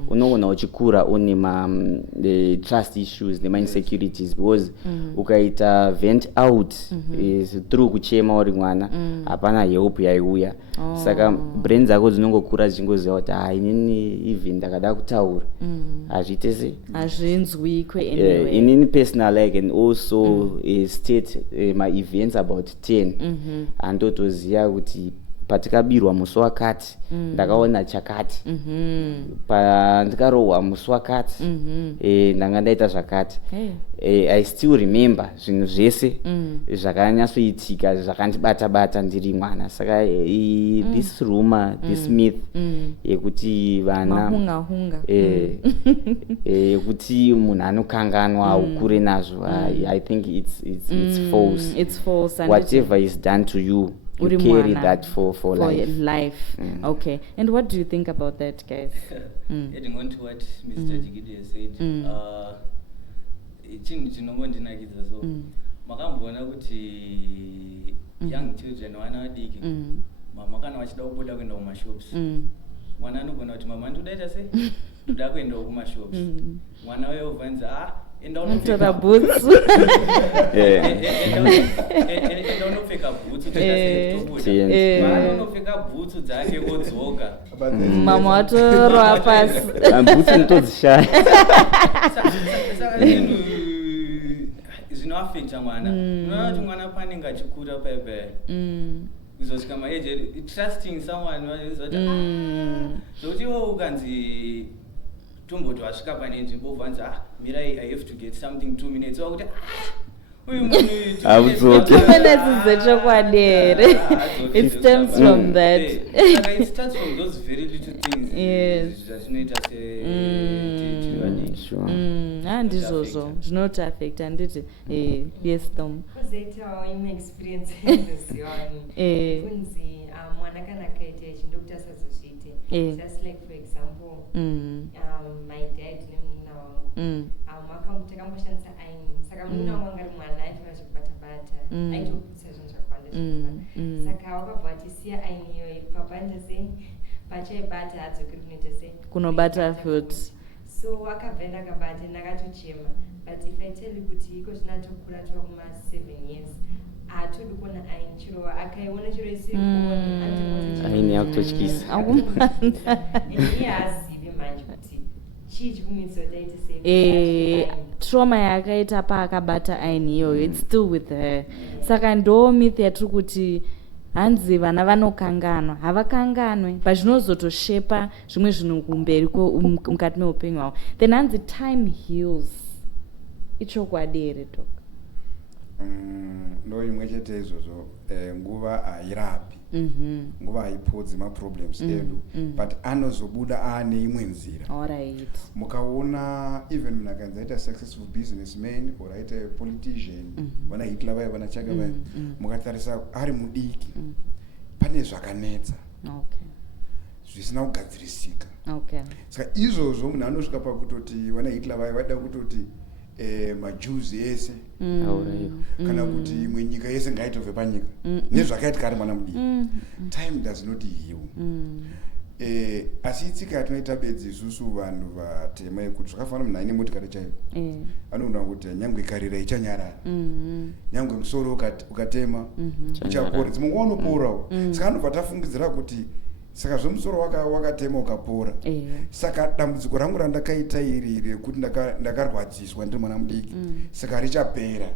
unogona uchikura une trust issues nema-insecurities because ukaita vent out through kuchema uri mwana hapana help yaiuya. Saka brain dzako dzinongokura dzichingoziva kuti inini even ndakada kutaura hazviite sei hazvinzwikwe inini personal like and also state my events about 10 andotoziva kuti patikabirwa musi wakati ndakaona chakati pandikarohwa musi wakati ndanga ndaita zvakati. I still remember zvinhu zvese zvakanyatsoitika zvakandibata ndiri mwana. Saka this rumor this myth yekuti vana yekuti munhu anokanganwa ukure nazvo I think it's false. It's false. Whatever is done to you carry that for life. Okay. And what do you think about that, guys? Adding on to what Mr. Chigidi has said, chinhu chinongondinakidza so makamboona kuti young children vana vadiki mama kana vachida kubuda kuenda kumashops mwana anogona kuti mama ndodaita sei ndoda kuendawo kumashops mwana uyo ubvanza enda unopfeka boots enda unopfeka boots totobuda unopfeka boots dzake odzoka mama watoroa pasi boots ndodzishaya zvinoaffecta mwana unoona kuti mwana panenge achikura paipai kuzosvika maage trusting someone vazoti zvokuti iwo ukanzi tomboti wasvika pane nzvimbo ubvanza mirai I have to get something 2 minutes wakuti uyu munhu 2 minutes zvechokwadi. It stems from that. It starts from those very little things. Zvinoita handizvozvo zvinotiaffect handiti. Yes, Tom. Kuzoitawo imwe experience endozivani kunzi mwana kana akaita chinhu kuti asazozviite. Just like for example my dad nemunina wangu takamboshandisa ironing saka munina wangu anga ari mwana aifana zvekubata-bata aitoputsa zvinhu zvakawanda saka wakabva achisiya iron iyoyo papa ndase pachaibata hadzokeri kunoita sei kunobata futi. so akabvenda kabate ndakatochema, but if I tell you kuti iko zvinatokura tokuma 7 years atodi kuona aini chirova akaiona chiro isiri kuona aini yakutotyisa iye azive manje kuti chii chikumitsa kuti aite trauma yakaita paakabata aini iyoyo it's still with her. Saka ndo myth yatiri kuti hanzi vana vanokanganwa, havakanganwe but zvinozotoshepa zvimwe zvinhu kumberi mukati meupenyu hwavo. Then hanzi time heals. Ichokwadi here dok? Ndo imwe chete izvozvo, nguva hairapi, nguva haipodzi maproblems edu, but anozobuda aane imwe nzira. Alright. Mukaona even munhu akanzi aita successful businessman or aita politician, vana Hitler vaya vana Chaka vaya, mukatarisa ari mudiki, pane zvakanetsa. Okay. Zvisina kugadzirisika. Okay. Saka izvozvo munhu anosvika pakutoti vana Hitler vaya vada kutoti maJews ese kana kuti imwe nyika yese ngaitobve panyika nezvakaita kare mwana mudiki. Time does not heal. Asi itsika yatinoita bedzi isusu vanhu vatema yekuti zvakafanana munhu aine motikari chaiyo anoona kuti nyangwe ikarira ichanyarara, nyangwe musoro ukatema uchapora, dzimwe nguva unoporawo. Saka anobva tafungidzira kuti saka zvemusoro wakatema ukapora. Saka dambudziko rangu randakaita iri rekuti ndakarwadziswa ndiri mwana mudiki, saka richapera.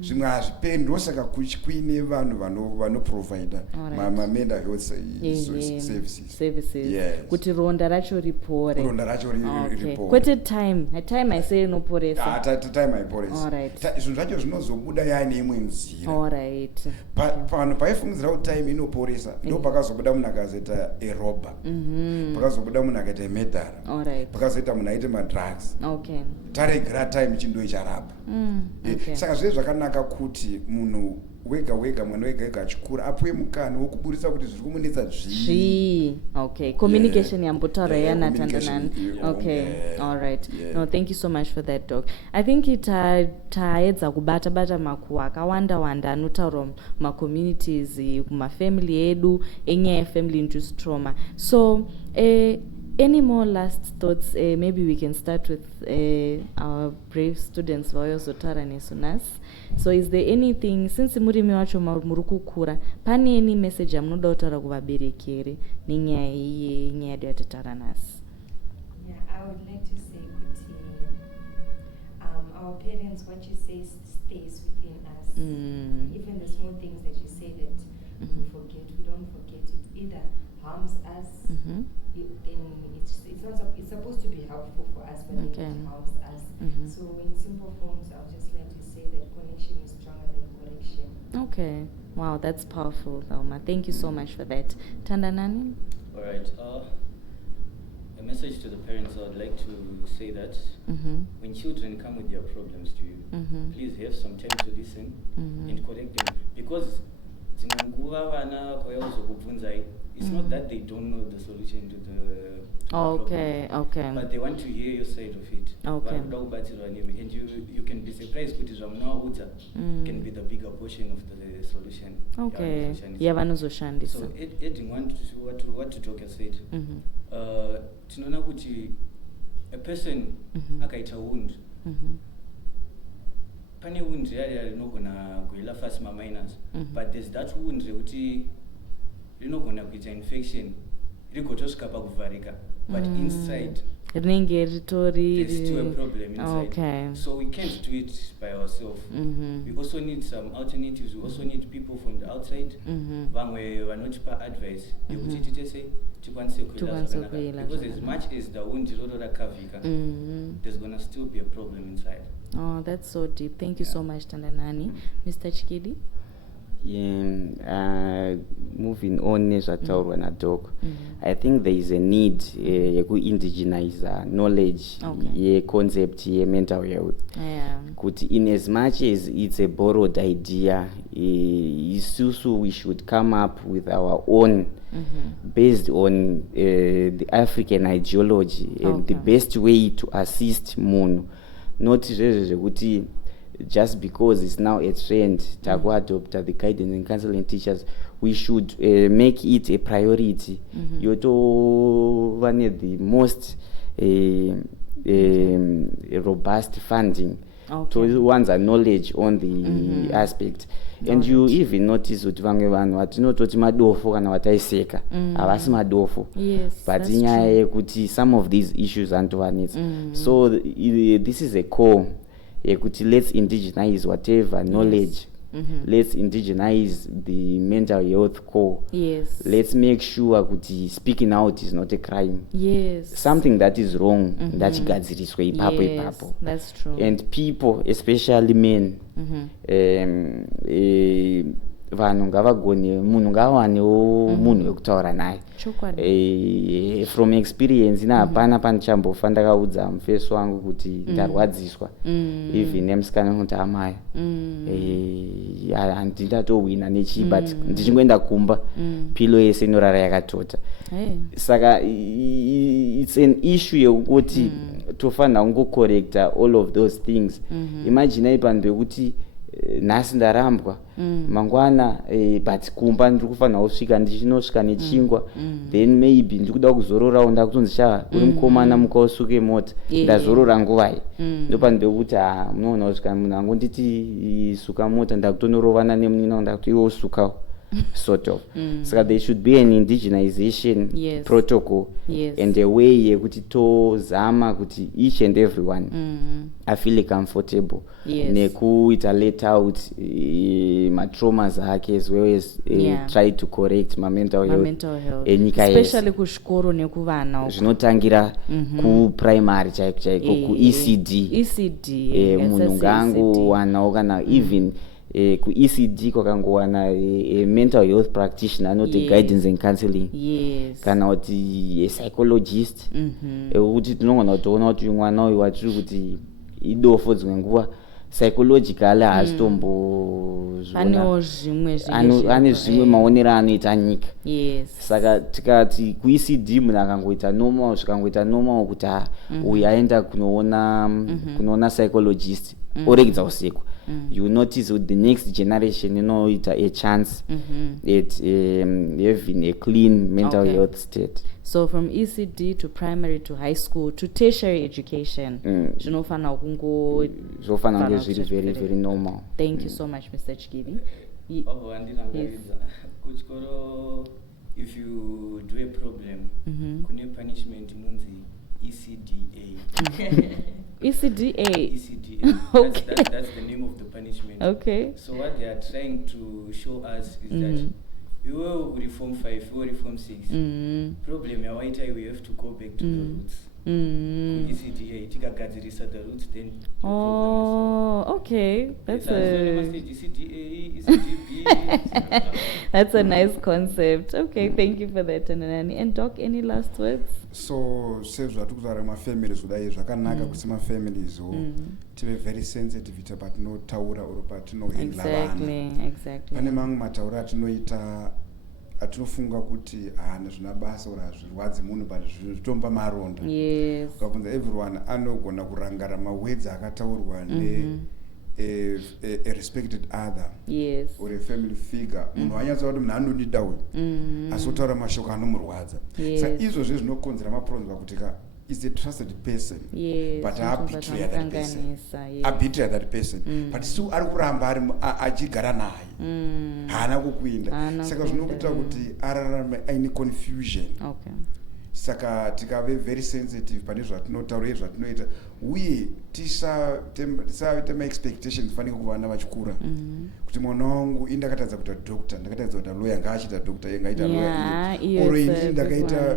Zvimwe hazviperi, ndosaka kuine vanhu vanoprovida mental health services. Kuti ronda racho ripore. Ronda racho ripore. Kwete time haisei inoporesa. Time haiporesa. Zvinhu zvacho zvinozobuda yaane imwe nzira. Alright. Panhu paifungidzira kuti time inoporesa, ndo pakazobuda munhu akazoita eroba, pakazobuda munhu akaita emedhara, pakazoita munhu aite madrugs. Taregera time chindo icharapa. Saka zvezvo zvakanaka kuti munhu wega wega, mwana wega wega achikura apuwe mukana wokuburisa kuti zviri kumunetsa zvii. Okay, communication yambotaura yanatandanani. Okay, alright. No, thank you so much for that, Doc. I think taedza kubata makuwa akawanda anotaurwa mumacommunities, kumafamily edu enyaya yefamily induced trauma. So any more last thoughts? Maybe we can start with our brave students vayozotaura nesu nhasi. So is there anything, since murimi wacho muri kukura, pane any message yamunoda kutaura kuvabereki here nenyaya iyi yenyaya yedu yatataura nhasi? Yeah, I would like to say kuti our parents, what you say stays within us. Even the small things that you say that we forget, we don't forget it. Either harms us, then it's supposed to be helpful for us, but then it harms us. So in simple forms, I would just like to say that connection is stronger than correction. Okay. Wow, that's powerful, Thelma. Thank you so much for that. Tandanani? All right. A message to the parents, I would like to say that when children come with their problems to you, please have some time to listen and correct them. Because it's not that they don't know the solution to the problem, but they want to hear your side of it. And you can be surprised that can be the bigger portion of the solution. Okay. So adding what to talk has said, tinoona kuti a person akaita wound, pane wound yari rinogona kuhila fast minors, but there's that wound rekuti rinogona kuita infection rigotosvika pakuvharika, but inside there's still a problem inside. So we can't do it by ourselves. We also need some alternatives. We also need people from the outside. Vamwe vanotipa advice yekuti titese tikwanise kuhila zvakanaka, because as much as the wound roro rakavhika, there's gonna still be a problem inside. Oh, that's so deep. Thank you so much, Tandanani. Mr. Chikidi? Moving on nezvataurwa naDoc, I think there is a need yekuindigenize knowledge yeconcept yemental health. Kuti in as much as it's a borrowed idea, isusu we should come up with our own based on the African ideology and the best way to assist munhu, not zvekuti just because it's now a trend to adopt the guidance and counseling teachers, we should make it a priority. Yoto one of the most robust funding Okay. to one's knowledge on the aspect. And you even notice kuti vamwe vanhu vatinototi madofo kana vataiseka havasi madofo, Yes, but that's inyaya true. yekuti some of these issues antovanetsa. So this is a core yekuti let's indigenize whatever knowledge. Let's indigenize the mental health core. Yes. Let's make sure kuti speaking out is not a crime. Yes. Something that is wrong ngachigadziriswe ipapo Yes, ipapo. that's true. And people, especially men, vanhu ngavagone, munhu ngavawanewo munhu wekutaura naye. Chokwadi. From experience ina hapana panichambofa ndakaudza mufeso wangu kuti ndarwadziswa even nemusikana unoti amaya handindatowina nechii but ndichingoenda kumba pilo yese inorara yakatota. Hey. Saka it's an issue yekuti tofanira kungocorrecta all of those things. Imagine panhu pekuti nhasi ndarambwa mangwana but kumba ndiri kufanira kusvika ndichinosvika nechingwa then maybe ndiri kuda kuzororawo ndakutonzi sha uri mukomana mukausuke mota ndazorora nguvai ndopanhu pekuti munoona kusvika munhu angonditi suka mota ndakutonorovana nemunina ndakuti iwo usukawo sort of. Saka there should be an indigenization protocol and a way yekuti tozama kuti each and everyone afeel comfortable nekuita let out matraumas ake as well as try to correct mental health enyika yese, especially kuchikoro nekuvana zvinotangira kuprimary chaiko chaiko kuECD munhu ngangowanawo kana even ku-ECD kwakangowana mental health practitioner anoti guidance and counseling kana kuti psychologist kuti tinogona kutoona kuti uyu mwana uyu watiri kuti idofo dzimwe nguva psychologically haasitombozvione zvimwe maonero anoita nyika. Saka tikati ku-ECD munhu akangoita normal zvikangoita normal kuti uyu aenda kunoona psychologist oregedza usiku, you notice with the next generation inoita a chance at having a clean mental health state. So from ECD to primary to high school to tertiary education zvinofanira kunge zviri very very normal. Thank you so much, Mr. Chikivi. Kuchikoro, if you do a problem, kune punishment inonzi ECDA. ECDA. Okay. That's the name of the punishment. Okay. So what they are trying to show us is that you will reform 5, you will reform 6. Problem ya white we have to go back to the roots. ECDA, tikagadzirisa the roots, then okay. That's ECDA, ECDB. That's a nice concept. Okay, thank you for that, Tananani. And Doc, any last words? So sezvatikutaura mafamilies kudai zvakanaka kuti mafamilies tive very sensitive ita patinotaura oro patinohandla vana. Exactly. Pane mamwe matauro atinoita atinofunga kuti haana zvina basa ora hazvirwadzi munhu but zvitomupa maronda. Ukabvunza everyone anogona kurangara mawords akataurwa a respected other or a family figure. Munhu anyatsa kuti munhu anondida uyu asi otaura mashoko anomurwadza. Saka izvozvo zvinokonzera maproblems pakuti is a trusted person but abetray that person but still ari kuramba achigara naye haana kukuinda. Saka zvinokuita kuti ararame aine confusion. Saka tikave very sensitive pane zvatinotaura zvatinoita uye tisaita maexpectations fanike kuvana vachikura kuti mwana wangu indakatadza kuita doctor, ndakatadza kuita lawyer, ngaachita doctor ngaita lawyer oro ini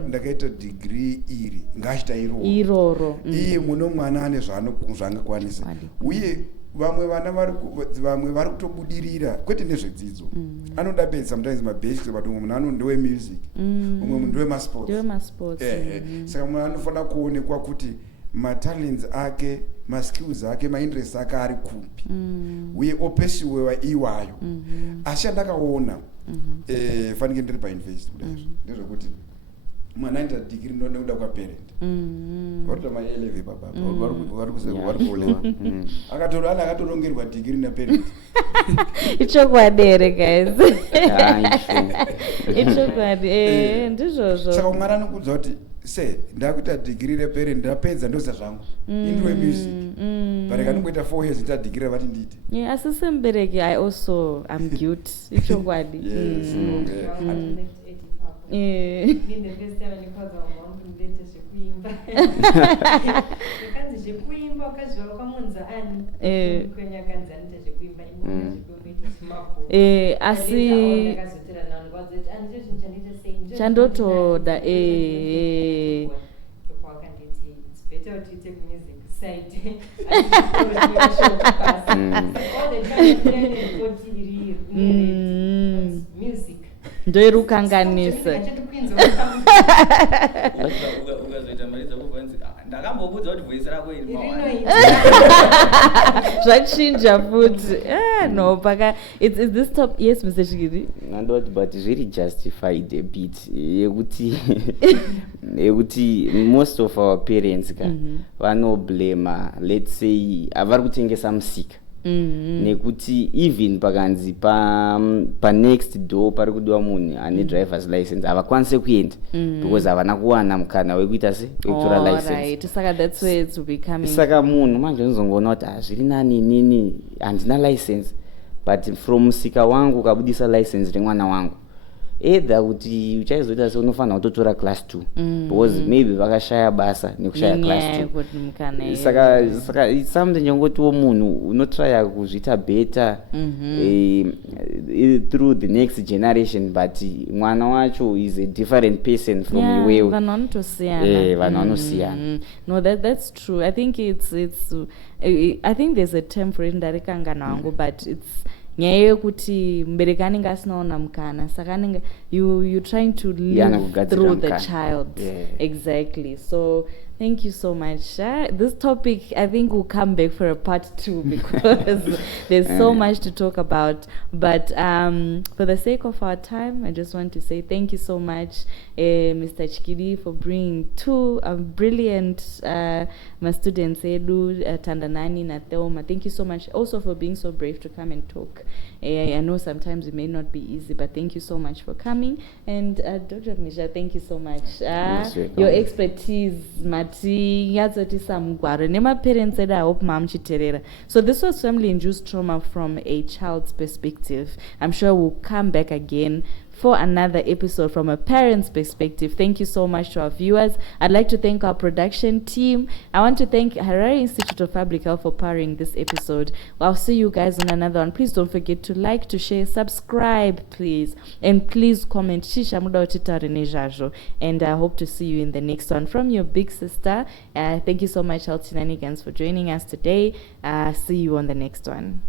ndakaita degree iri ngaachita iroro iye muno mwana ane zvaangakwanisa. Uye vamwe vana vari kutobudirira kwete nezvedzidzo anoda base sometimes mabasics but umwe munhu anondowe music umwe munhu ndowe masports. Saka munhu anofanira kuonekwa kuti matalents ake maskills ake mainterest ake ari kupi uye opesiwewa iwayo. Asi andakaona fanike ndiri pauniversity kudai ndezvekuti mwana aita degree ndoda kwaparent varikuita ma11 baba vari kuolewa akatorongerwa degree naparent. Ichokwadi guys. Ichokwadi ndizvozvo. Saka mwana anokudza kuti say ndakuita degree reparent ndapedza ndoza zvangu into music but kanongoita 4 years ita degree vati nditi yeah asi sembereki I also I'm guilty ichokwadi yes kanzi zvekuimba ukazviva wakamunza ani kwenye kanzi anoita zvekuimba asi chandotoda ndoirukanganisa ukazoita mari dzako kwanzi ndakambobudza kuti voice rako iri zvachinja futi no paka it's this top yes Mr. Chigiri nandoti but zviri justified a bit yekuti most of our parents ka vanoblema let's say avari kutengesa musika nekuti even pakanzi pa next door pari kudiwa munhu ane drivers license havakwanise kuenda because havana kuwana mukana wekuita se wekutora license saka that's where it's becoming saka munhu manje unozongoona kuti zviri nani nini handina license but from musika wangu ukabudisa license remwana wangu either kuti uchaizoita se unofanira kutotora class 2 because maybe vakashaya basa nekushaya class 2 saka it's something yongotiwo munhu unotrya kuzviita better through the next generation but mwana wacho is a different person from iwewe vanhu vanosiyana no that's true I think it's I think there's a term for it ndarikangana wangu but it's nyaya yekuti mubereki anenge asinaona mukana saka anenge you trying to live through the child exactly so thank you so much this topic I think will come back for a part 2 because there's so much to talk about but for the sake of our time I just want to say thank you so much Mr. Chikiri for bringing two brilliant my students Edu Tandanani na Theoma. Thank you so much also for being so brave to come and talk. I know sometimes it may not be easy but thank you so much for coming and Dr. Misha thank you so much your expertise mati yazoti samugwaro nema parents I hope mam chiterera so this was family induced trauma from a child's perspective. I'm sure we'll come back again for another episode from a parent's perspective. Thank you so much to our viewers. I'd like to thank our production team. I want to thank Harare Institute of Public Health for powering this episode. I'll see you guys in another one. Please don't forget to like, to share, subscribe, please. And please comment. And I hope to see you in the next one from your big sister. Thank you so much, Health Shenanigans, for joining us today. See you on the next one.